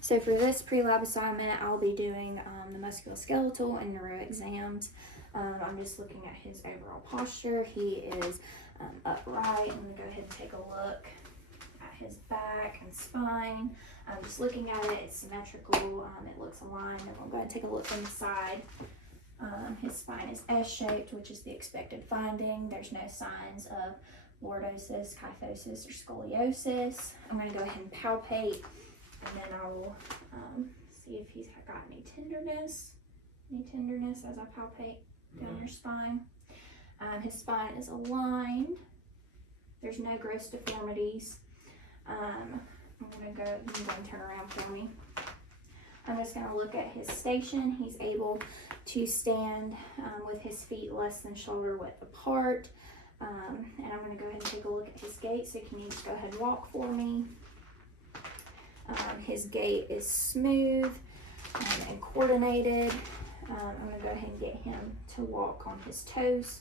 So for this pre-lab assignment, I'll be doing the musculoskeletal and neuro exams. I'm just looking at his overall posture. He is upright. I'm going to go ahead and take a look at his back and spine. Just looking at it, it's symmetrical. It looks aligned. And we'll go ahead and take a look from the side. His spine is S-shaped, which is the expected finding. There's no signs of lordosis, kyphosis, or scoliosis. I'm going to go ahead and palpate, and then I will see if he's got any tenderness as I palpate down your spine. His spine is aligned. There's no gross deformities. I'm going to go, you can go and turn around for me. I'm just going to look at his station. He's able to stand with his feet less than shoulder width apart. And I'm going to go ahead and take a look at his gait. So can you just go ahead and walk for me? His gait is smooth and coordinated. I'm going to go ahead and get him to walk on his toes.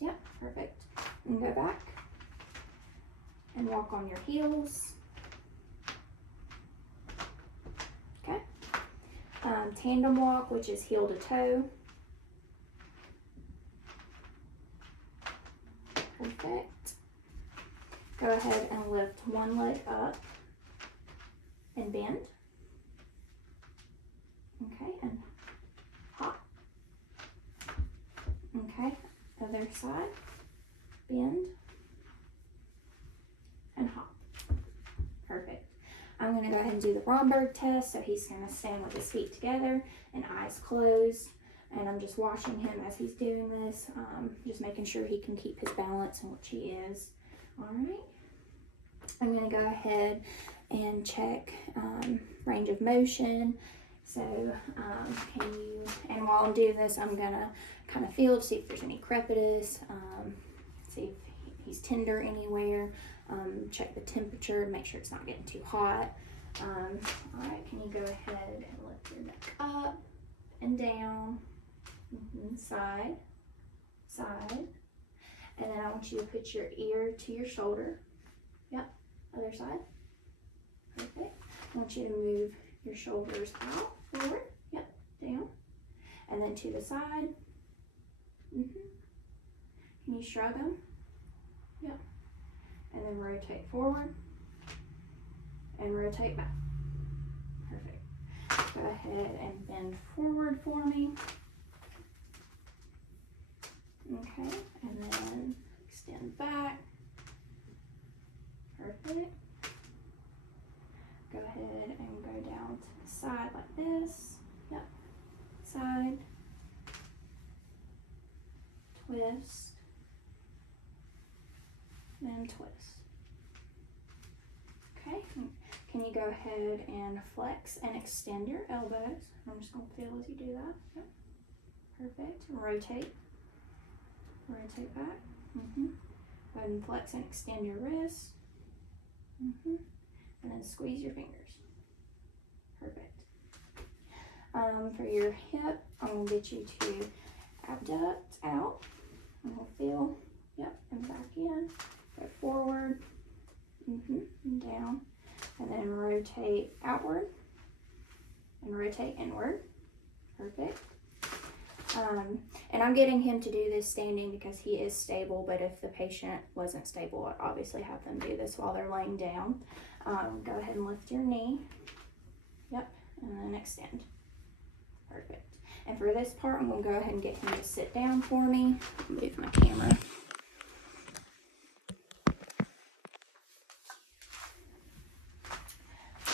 Yep, perfect. And go back and walk on your heels. Okay. Tandem walk, which is heel to toe. Perfect. Go ahead and lift one leg up and bend. Okay, and hop. Okay, other side, bend and hop. Perfect. I'm going to go ahead and do the Romberg test. So he's going to stand with his feet together and eyes closed. And I'm just watching him as he's doing this, just making sure he can keep his balance, and which he is. All right. I'm going to go ahead and check range of motion. So can you, and while I'm doing this, I'm going to kind of feel to see if there's any crepitus, see if he's tender anywhere, check the temperature, make sure it's not getting too hot. All right, can you go ahead and lift your neck up and down, side, side. And then I want you to put your ear to your shoulder. Yep, other side. Perfect. I want you to move your shoulders out, forward, yep, down. And then to the side. Can you shrug them? Yep. And then rotate forward and rotate back. Perfect. Go ahead and bend forward for me. Okay, and then extend back. Perfect. Go ahead and go down to the side like this. Yep. Side. Twist. Then twist. Okay. Can you go ahead and flex and extend your elbows? I'm just going to feel as you do that. Yep. Perfect. Rotate. Rotate back. Go ahead and flex and extend your wrist. And then squeeze your fingers. Perfect. For your hip, I'm going to get you to abduct out. And we'll feel, yep, and back in. Go forward, and down. And then rotate outward and rotate inward. Perfect. And I'm getting him to do this standing because he is stable, but if the patient wasn't stable, I'd obviously have them do this while they're laying down. Go ahead and lift your knee. Yep, and then extend. Perfect. And for this part, I'm going to go ahead and get him to sit down for me. Move my camera.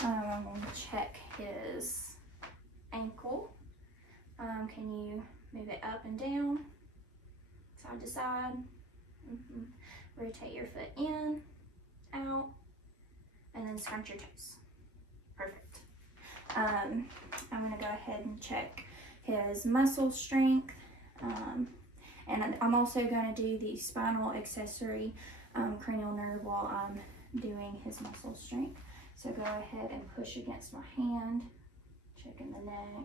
I'm going to check his ankle. Can you move it up and down, side to side? Rotate your foot in, out, and then scrunch your toes. Perfect. I'm going to go ahead and check his muscle strength. And I'm also going to do the spinal accessory cranial nerve while I'm doing his muscle strength. So go ahead and push against my hand, checking the neck,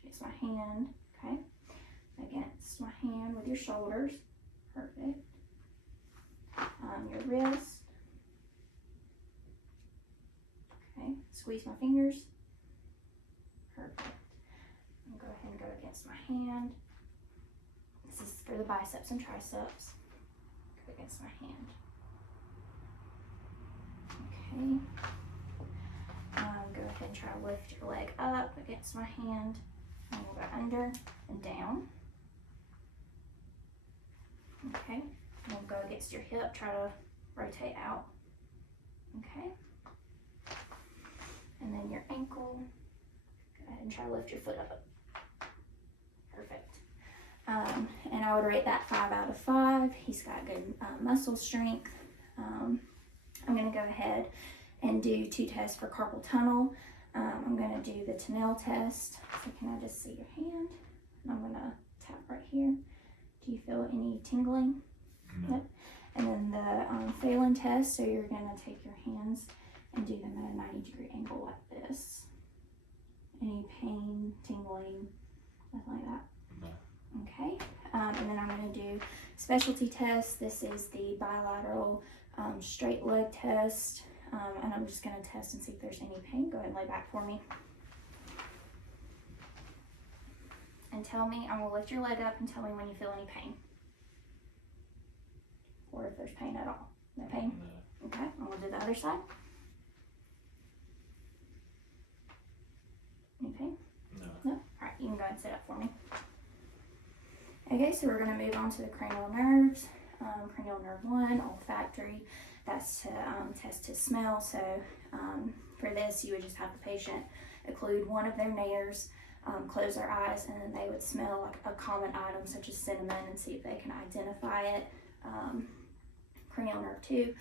against my hand, okay? Against my hand with your shoulders, perfect. Your wrist, Okay, squeeze my fingers. Perfect. I'm gonna go ahead and go against my hand. This is for the biceps and triceps. Go against my hand. Okay. Go ahead and try to lift your leg up against my hand. And we'll go under and down. Okay. And we'll go against your hip. Try to rotate out. Okay. And then your ankle. Go ahead and try to lift your foot up. Perfect. And I would rate that 5 out of 5. He's got good muscle strength. I'm going to go ahead and do 2 tests for carpal tunnel. I'm going to do the Tinel test. So can I just see your hand? And I'm going to tap right here. Do you feel any tingling? No. Yep. And then the Phelan test. So you're going to take your hands and do them at a 90-degree angle like this. Any pain, tingling, nothing like that? No. Okay. And then I'm going to do specialty tests. This is the bilateral straight leg test. And I'm just going to test and see if there's any pain. Go ahead and lay back for me. And tell me, I'm going to lift your leg up and tell me when you feel any pain. Or if there's pain at all. No pain? No. Okay, I'm going to do the other side. Any pain? No. No? Alright, you can go ahead and sit up for me. Okay, so we're going to move on to the cranial nerves. Cranial nerve 1, olfactory. That's to test his smell. So for this, you would just have the patient occlude one of their nares, close their eyes, and then they would smell like a common item such as cinnamon and see if they can identify it. Cranial nerve 2,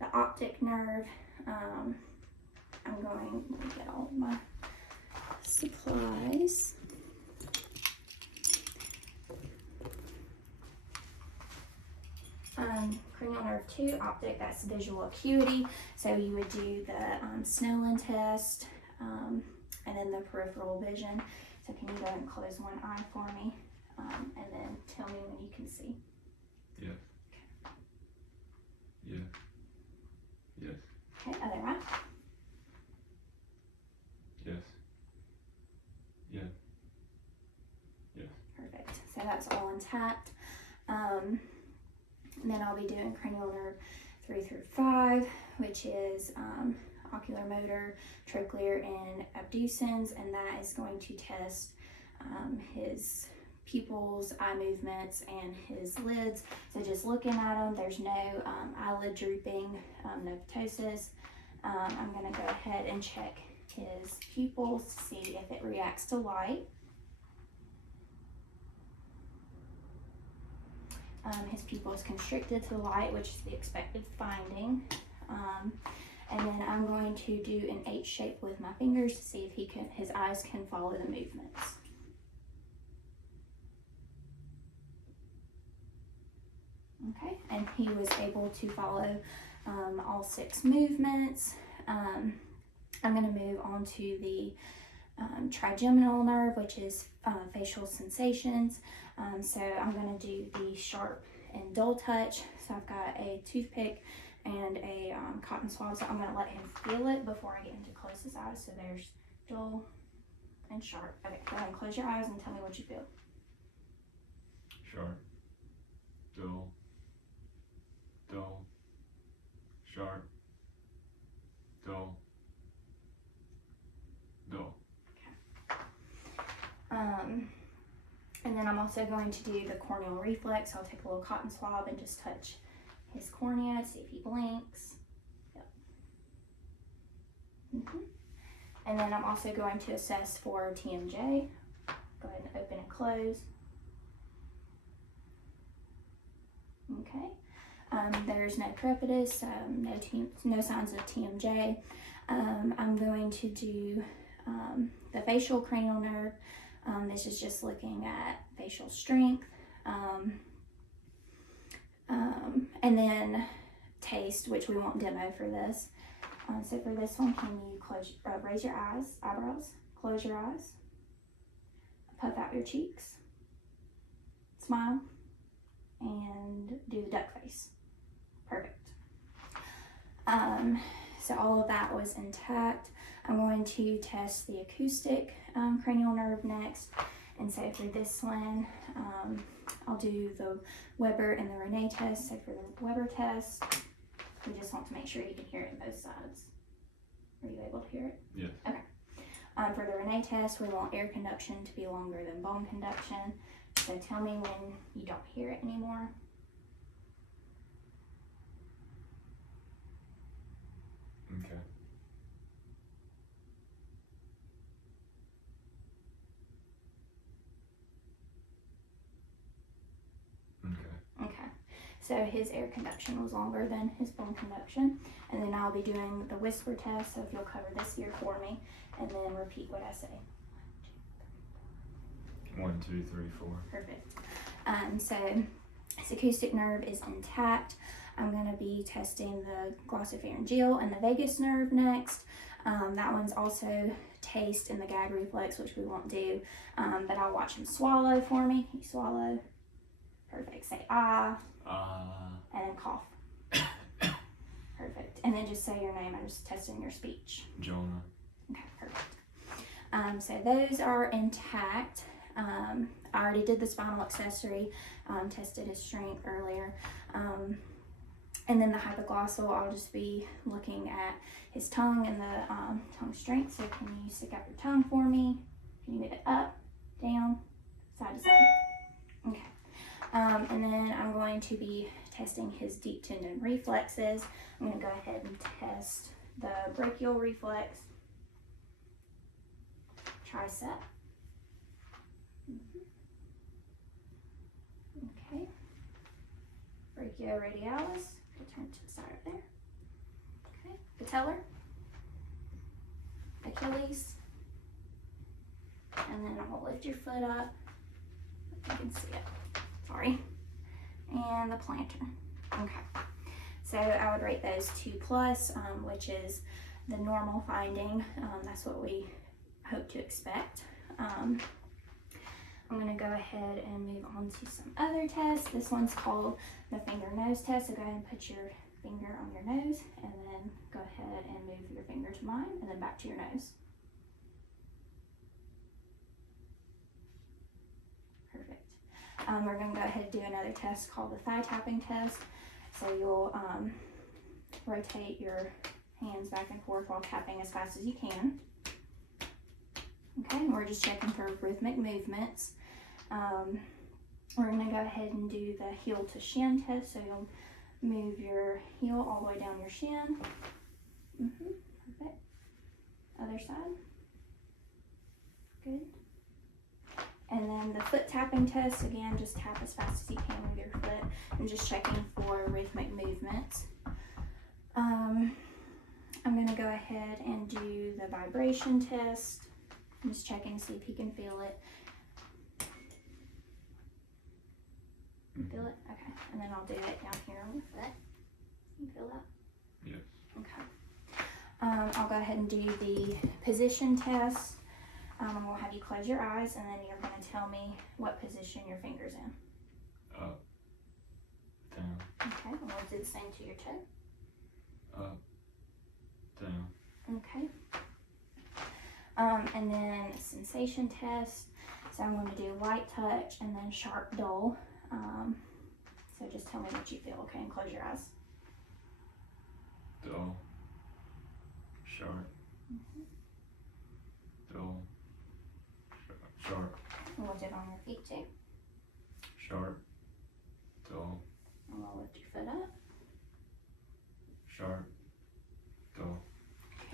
the optic nerve. I'm going to get all of my supplies. Cranial nerve 2, optic, that's visual acuity. So you would do the Snellen test, and then the peripheral vision. So can you go ahead and close one eye for me, and then tell me when you can see? Yes. Yes. Yes. Okay, other eye. Yes. Yes. Yes. Perfect. So that's all intact. And then I'll be doing cranial nerve 3 through 5, which is oculomotor, trochlear, and abducens, and that is going to test his pupils, eye movements, and his lids. So just looking at him, there's no eyelid drooping, no ptosis. I'm going to go ahead and check his pupils to see if it reacts to light. His pupil is constricted to light, which is the expected finding. And then I'm going to do an H shape with my fingers to see if his eyes can follow the movements. Okay, and he was able to follow all 6 movements. I'm going to move on to the trigeminal nerve, which is facial sensations. So I'm going to do the sharp and dull touch. So I've got a toothpick and a cotton swab. So I'm going to let him feel it before I get him to close his eyes. So there's dull and sharp. Okay, go ahead and close your eyes and tell me what you feel. Sharp. Dull. Dull. Sharp. Dull. Dull. And then I'm also going to do the corneal reflex. I'll take a little cotton swab and just touch his cornea, see if he blinks. Yep. And then I'm also going to assess for TMJ. Go ahead and open and close. Okay. There's no crepitus, no signs of TMJ. I'm going to do the facial cranial nerve. This is just looking at facial strength. And then taste, which we won't demo for this. So for this one, can you raise your eyebrows, close your eyes, puff out your cheeks, smile, and do the duck face. Perfect. So all of that was intact. I'm going to test the acoustic cranial nerve next. And so for this one, I'll do the Weber and the Renee test. So for the Weber test, we just want to make sure you can hear it on both sides. Are you able to hear it? Yes. Okay. For the Renee test, we want air conduction to be longer than bone conduction. So tell me when you don't hear it anymore. Okay. Okay. Okay. So his air conduction was longer than his bone conduction. And then I'll be doing the whisper test. So if you'll cover this ear for me and then repeat what I say. 1, 2, 3, 4. Perfect. So his acoustic nerve is intact. I'm going to be testing the glossopharyngeal and the vagus nerve next. That one's also taste and the gag reflex, which we won't do. But I'll watch him swallow for me. Can you swallow? Perfect. Say ah. And then cough. Perfect. And then just say your name. I'm just testing your speech. Jonah. Okay, perfect. So those are intact. I already did the spinal accessory, tested his strength earlier. And then the hypoglossal, I'll just be looking at his tongue and the tongue strength. So can you stick out your tongue for me? Can you move it up, down, side to side? Okay. And then I'm going to be testing his deep tendon reflexes. I'm going to go ahead and test the brachial reflex, tricep. Okay. Brachioradialis. We'll turn to the side up there. Okay. Patellar. Achilles. And then I'll lift your foot up. If you can see it. Sorry. And the plantar. Okay. So I would rate those 2+, which is the normal finding. That's what we hope to expect. I'm going to go ahead and move on to some other tests. This one's called the finger nose test. So go ahead and put your finger on your nose and then go ahead and move your finger to mine and then back to your nose. Perfect. We're going to go ahead and do another test called the thigh tapping test. So you'll rotate your hands back and forth while tapping as fast as you can. Okay, and we're just checking for rhythmic movements. We're going to go ahead and do the heel to shin test. So you'll move your heel all the way down your shin. Perfect. Other side. Good. And then the foot tapping test, again, just tap as fast as you can with your foot and just checking for rhythmic movements. I'm going to go ahead and do the vibration test. I'm just checking to see if he can feel it. Feel it? Okay. And then I'll do it down here on your foot. You feel that? Yes. Okay. I'll go ahead and do the position test. I'm going to have you close your eyes and then you're going to tell me what position your finger's in. Up. Down. Okay. And we'll do the same to your toe. Up. Down. Okay. And then sensation test. So I'm going to do light touch and then sharp dull. So just tell me what you feel, okay? And close your eyes. Dull. Sharp. Dull. Sharp. And we'll do it on your feet too. Sharp. Dull. And we'll lift your foot up. Sharp. Dull.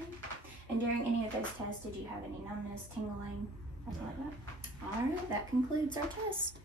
Okay. And during any of those tests, did you have any numbness, tingling, something like that? All right, that concludes our test.